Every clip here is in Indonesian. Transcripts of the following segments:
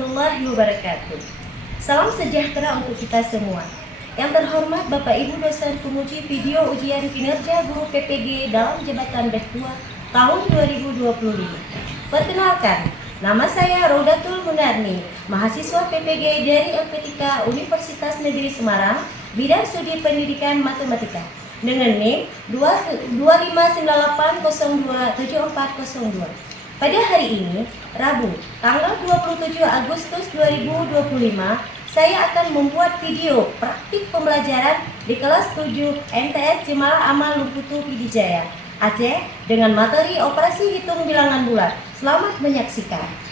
warahmatullahi wabarakatuh. Salam sejahtera untuk kita semua. Yang terhormat Bapak Ibu dosen penguji video ujian kinerja guru PPG dalam jabatan D2 tahun 2025. Perkenalkan, nama saya Rodatul Munarni, mahasiswa PPG dari LP3 Universitas Negeri Semarang, bidang studi pendidikan matematika, dengan NIM 2598027402. Pada hari ini, Rabu, tanggal 27 Agustus 2025, saya akan membuat video praktik pembelajaran di kelas 7 MTS Jemalah Amal Lumputu Pidijaya, Aceh, dengan materi operasi hitung bilangan bulat. Selamat menyaksikan.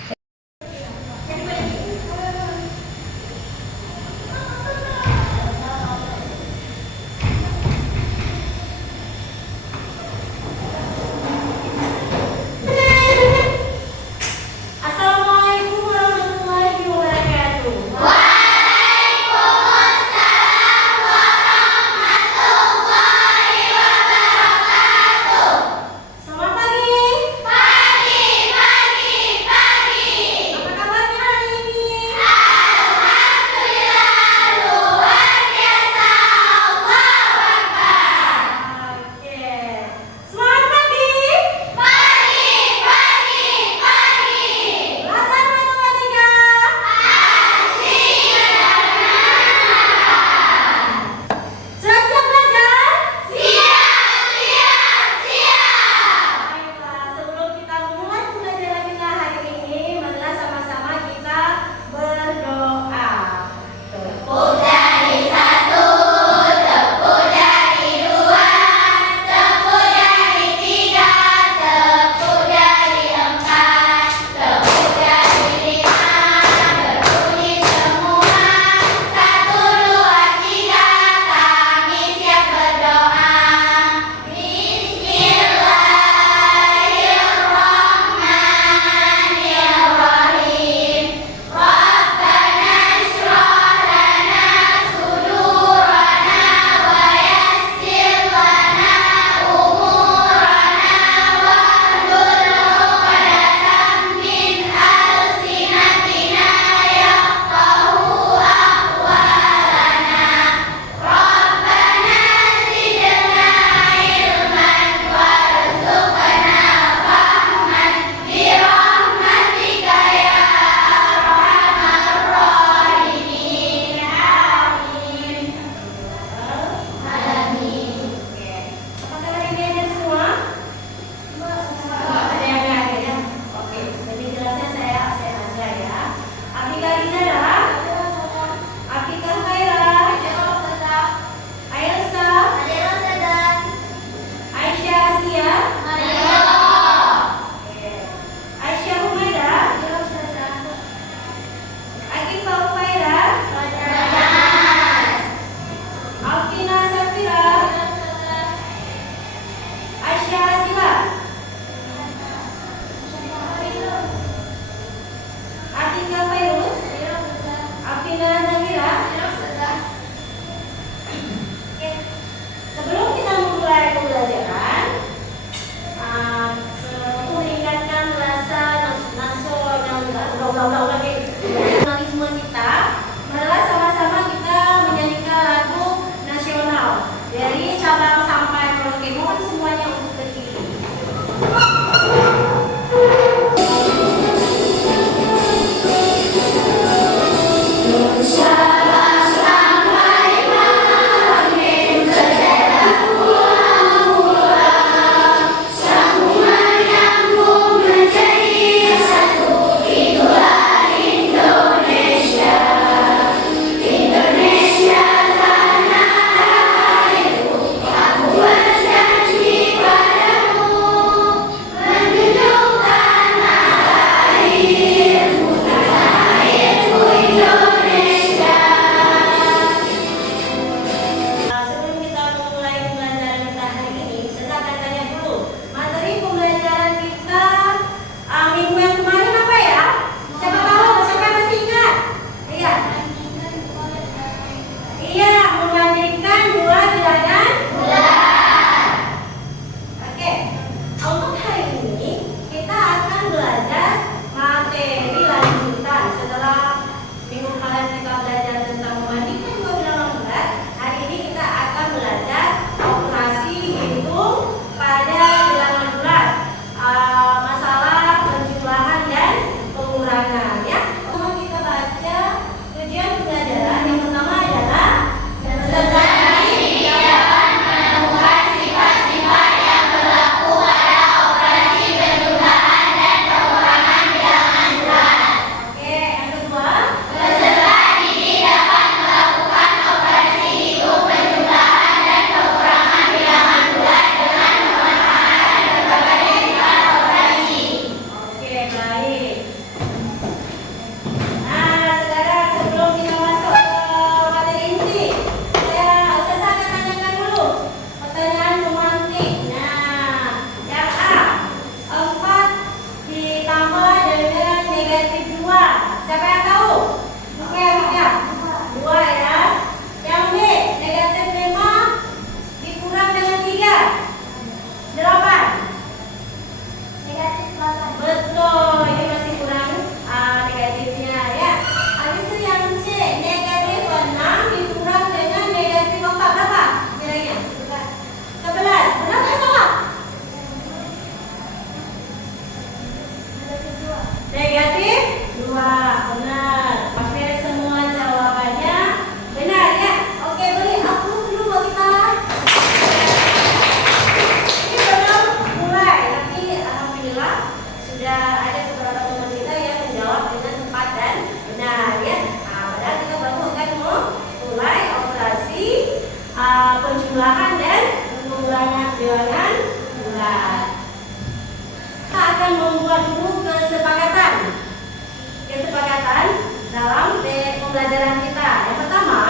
dalam pembelajaran kita. Yang pertama,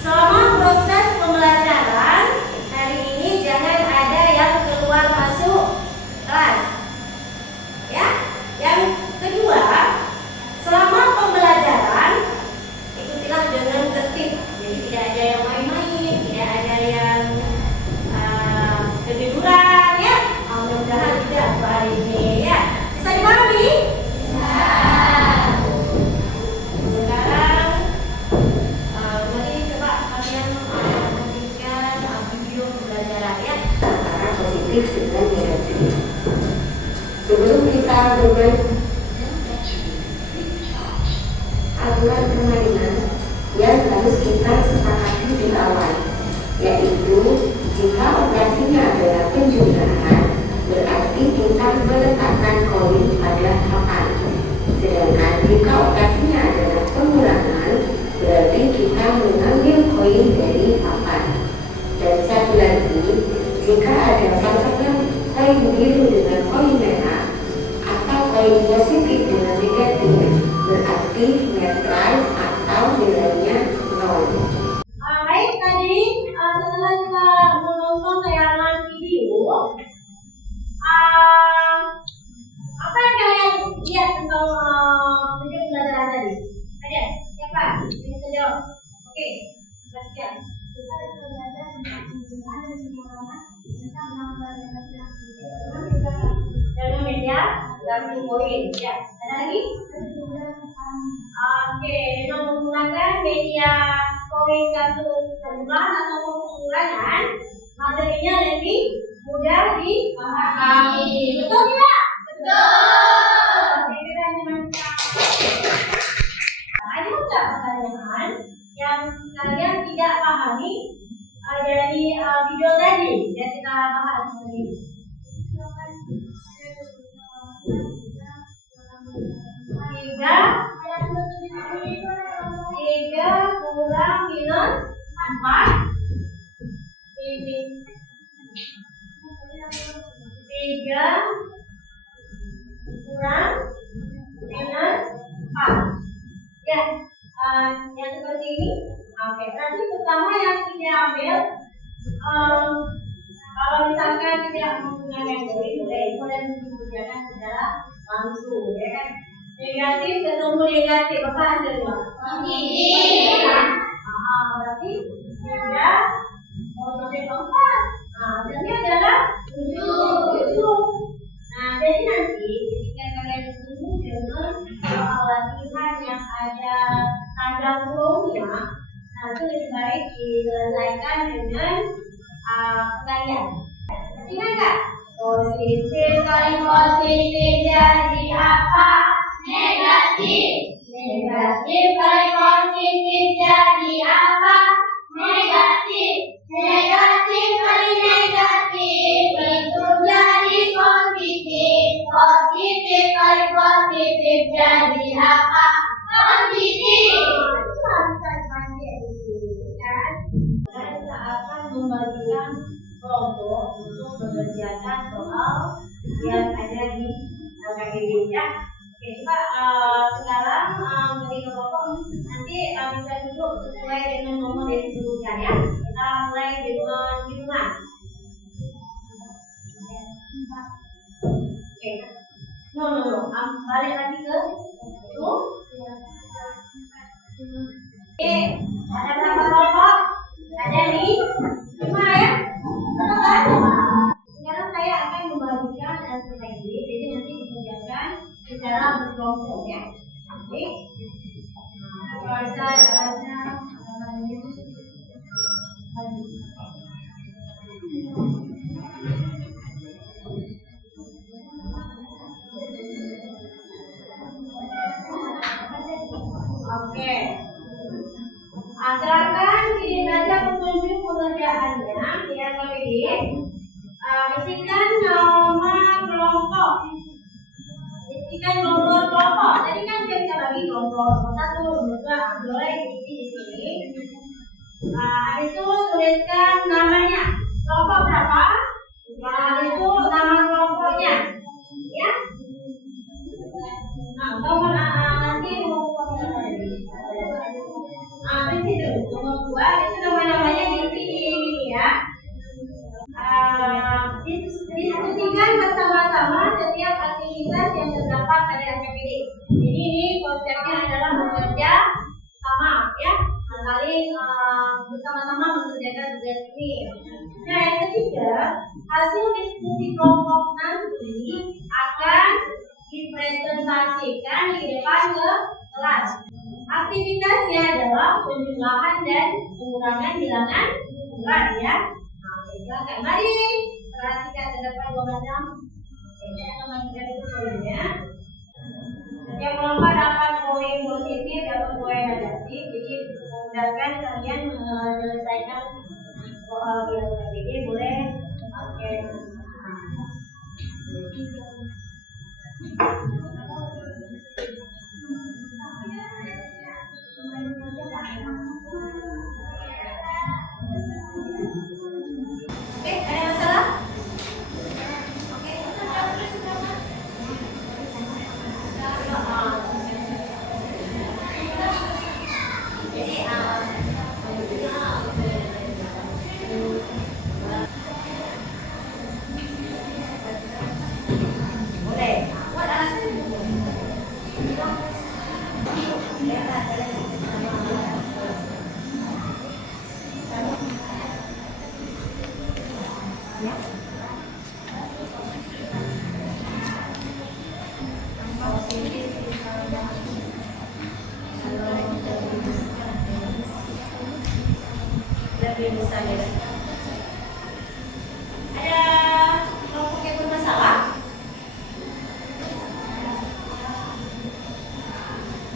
selama proses pembelajaran hari ini jangan ada yang keluar masuk kelas. Ya. Yang kedua, selama pembelajaran ikutilah dengan tertib. Jadi tidak ada yang main-main, tidak ada yang ketiduran ya. Mudah-mudahan tidak hari ini ya. Bisa dipahami? Sekarang mari coba kalian lanjutkan video pembelajaran ya. Antara positif dengan negatif. Sebelum kita bermain, aturan permainan yang harus kita sepakati di awal, yaitu jika operasinya adalah penjumlahan, berarti kita meletakkan koin pada papan. Sedangkan jika operasinya adalah pengulangan, berarti kita mengambil koin dari papan. Dan satu lagi, jika ada pasangan koin biru dengan koin merah atau koin positif dengan negatif, berarti netral atau nilainya 0. Baik, tadi setelah kita menonton tayangan video, apa yang kalian lihat tentang video pembelajaran tadi? Ada? Siapa? Yang bisa jawab? Oke, perhatikan. Kita belajar tentang penggunaan dan pengulangan tentang dalam media dan poin. Ya, ada lagi? Oke, dengan menggunakan media poin kartu pengulangan atau pengulangan, materinya lebih mudah dipahami. Betul tidak? Betul. Kira-kira ada nggak pertanyaan yang kalian tidak pahami dari video tadi yang kita bahas hari ini? Tiga kurang minus 4 ini 3 kurang minus 4 ya, yang seperti ini. Oke, nanti pertama yang kita ambil kalau misalkan tidak menggunakan koin, boleh digunakan secara langsung ya kan. Negatif ketemu negatif, apa hasilnya? Positif. Berarti 3 positif 4. Hasilnya adalah 7. Nah, jadi nanti ketika kalian bertemu dengan soal latihan yang ada tanda kurungnya, itu lebih baik diselesaikan dengan kalian. Ingat nggak? Positif kali positif jadi apa? Negatif. Negatif kali positif jadi apa? Negatif. Negatif kali negatif itu jadi positif. Positif kali positif jadi apa? Positif. Kita akan membagikan kelompok untuk mengerjakan soal yang ada di KBB ya. Oke, coba sekarang bagi kelompok nanti bisa duduk sesuai dengan nomor yang disebutkan ya. Kita mulai dengan hitungan. Oke, no, balik lagi ke itu. Oke, ada berapa kelompok? Ada nih 5 ya. Betul kan? Sekarang saya akan membagikan hasil lagi, jadi nanti dikerjakan secara berkelompok ya. Oke. Bisa baca namanya. Oke. Silakan pilih saja petunjuk pengerjaannya ya KBG. Isikan nama kelompok. Isikan nomor kelompok. Tadi kan kita bagi kelompok 1, 2, boleh isi di sini. Habis itu tuliskan namanya. Kelompok berapa? Habis itu nama kelompoknya. Ya. Nah, nanti saling bersama-sama mengerjakan tugas ini. Nah, yang ketiga, hasil diskusi kelompok nanti akan dipresentasikan di depan kelas. Aktivitasnya adalah penjumlahan dan pengurangan bilangan bulan ya. Nah, silakan mari perhatikan ke depan 2 jam. Teman-teman itu poinnya. Setiap kelompok dapat poin positif, dapat poin negatif. Jadi memudahkan kalian menyelesaikan bilangan PPG boleh pakai. Oke, ada masalah? Oke, kita terus berapa? Jadi boleh. Buat alasan ya. Lebih besar ya. Ada kelompok yang bermasalah?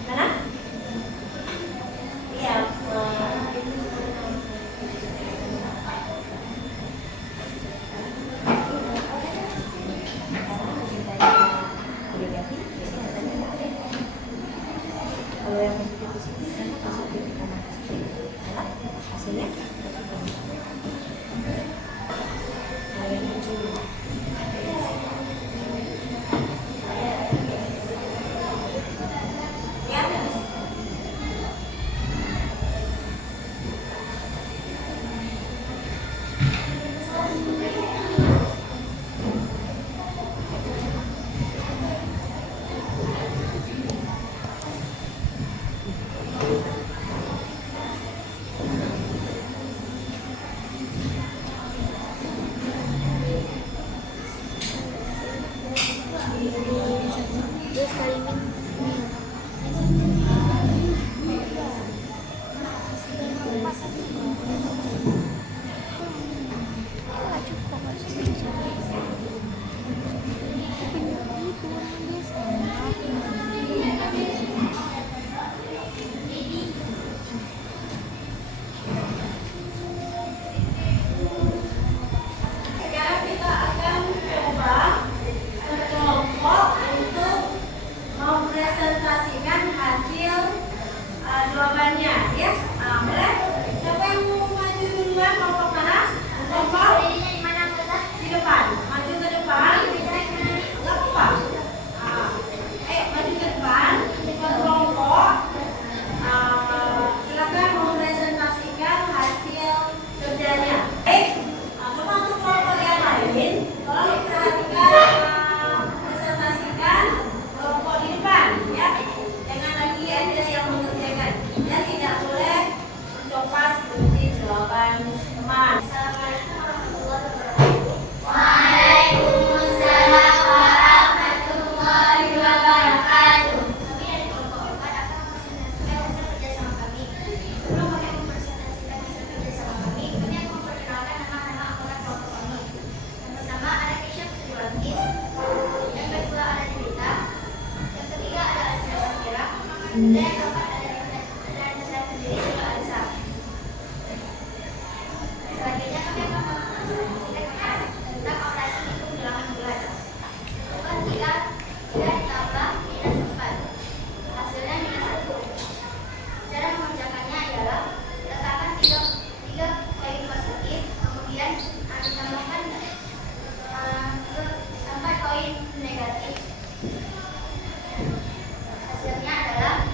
Mana? Iya. Kalau yang positif kan positif hasilnya. Hasilnya adalah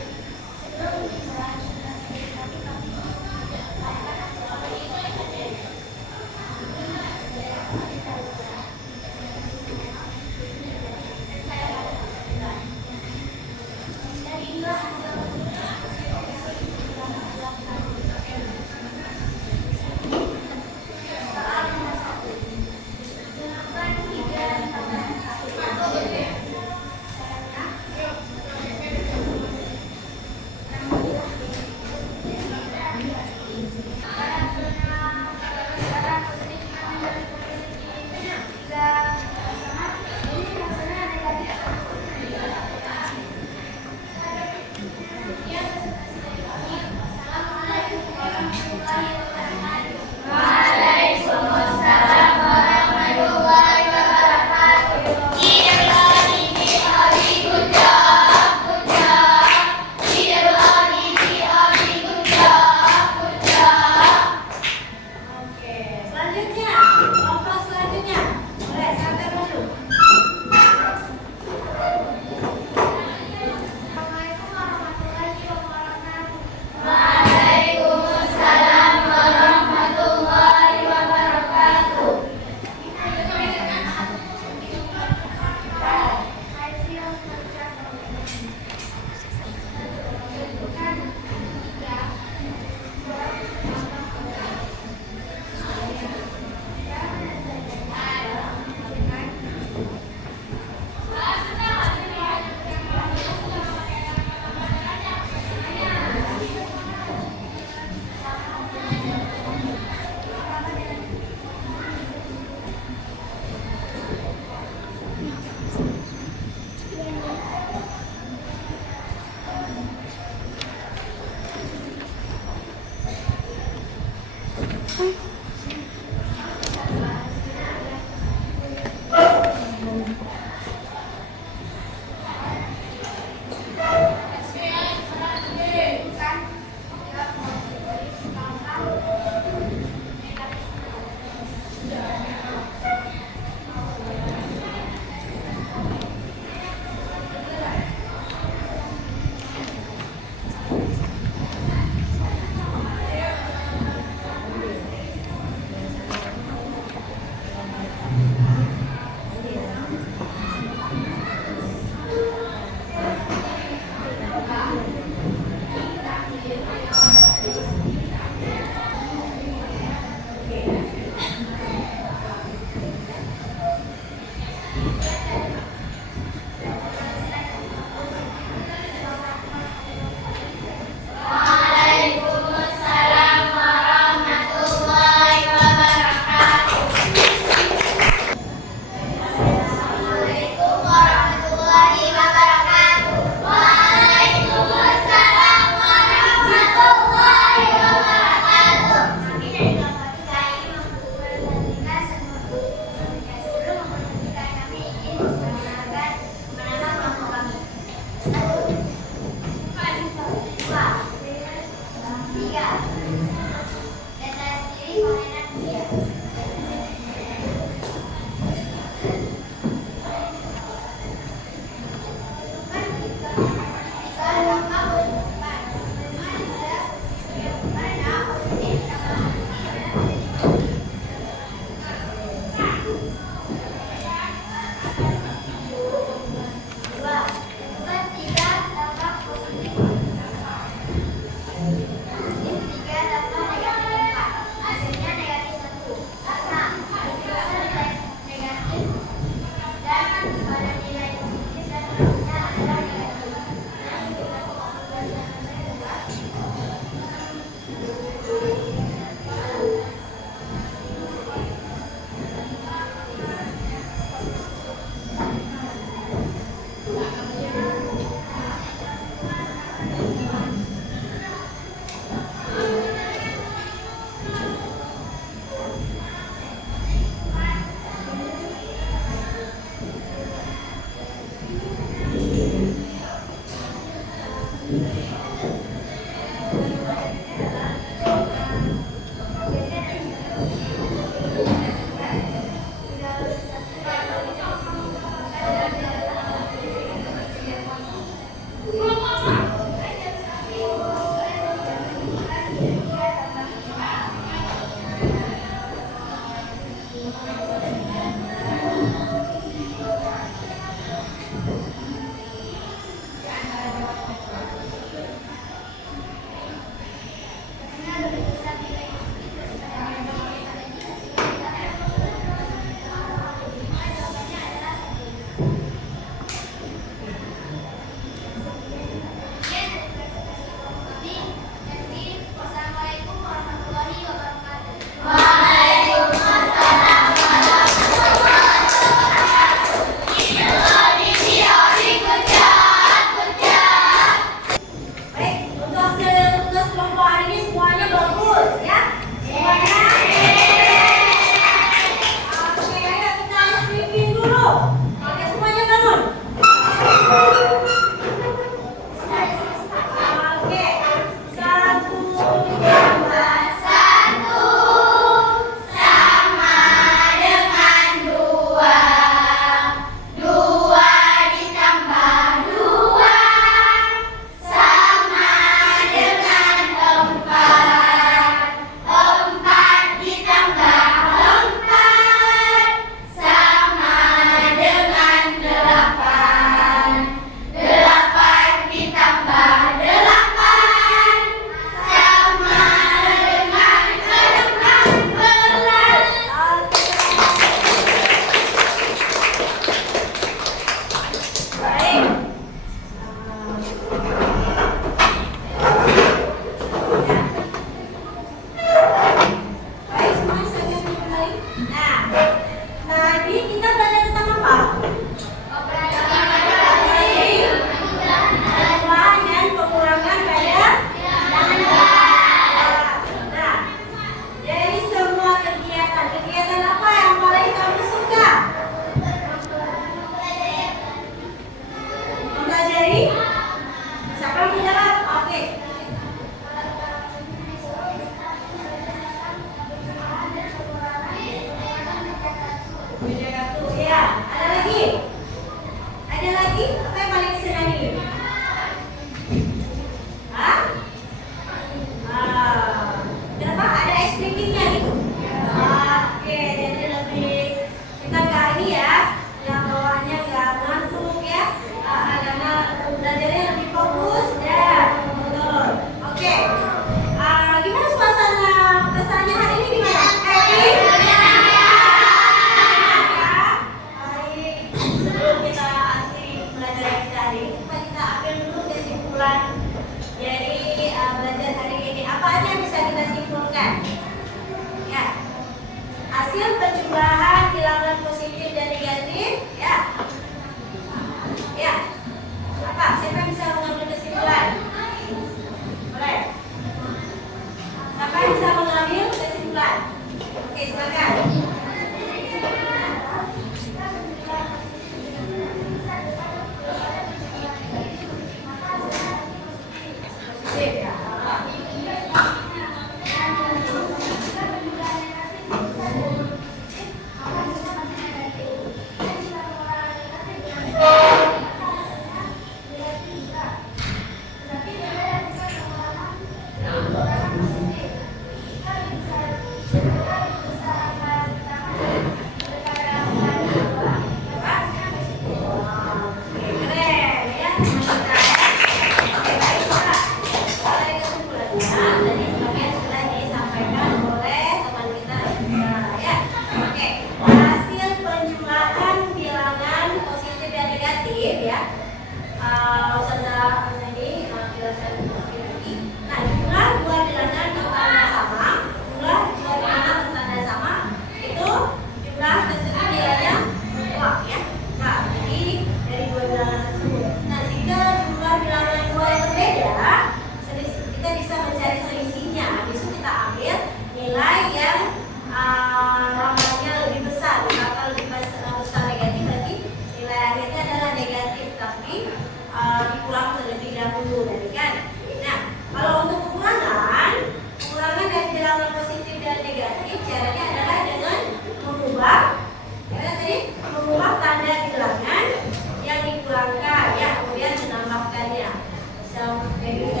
Jadi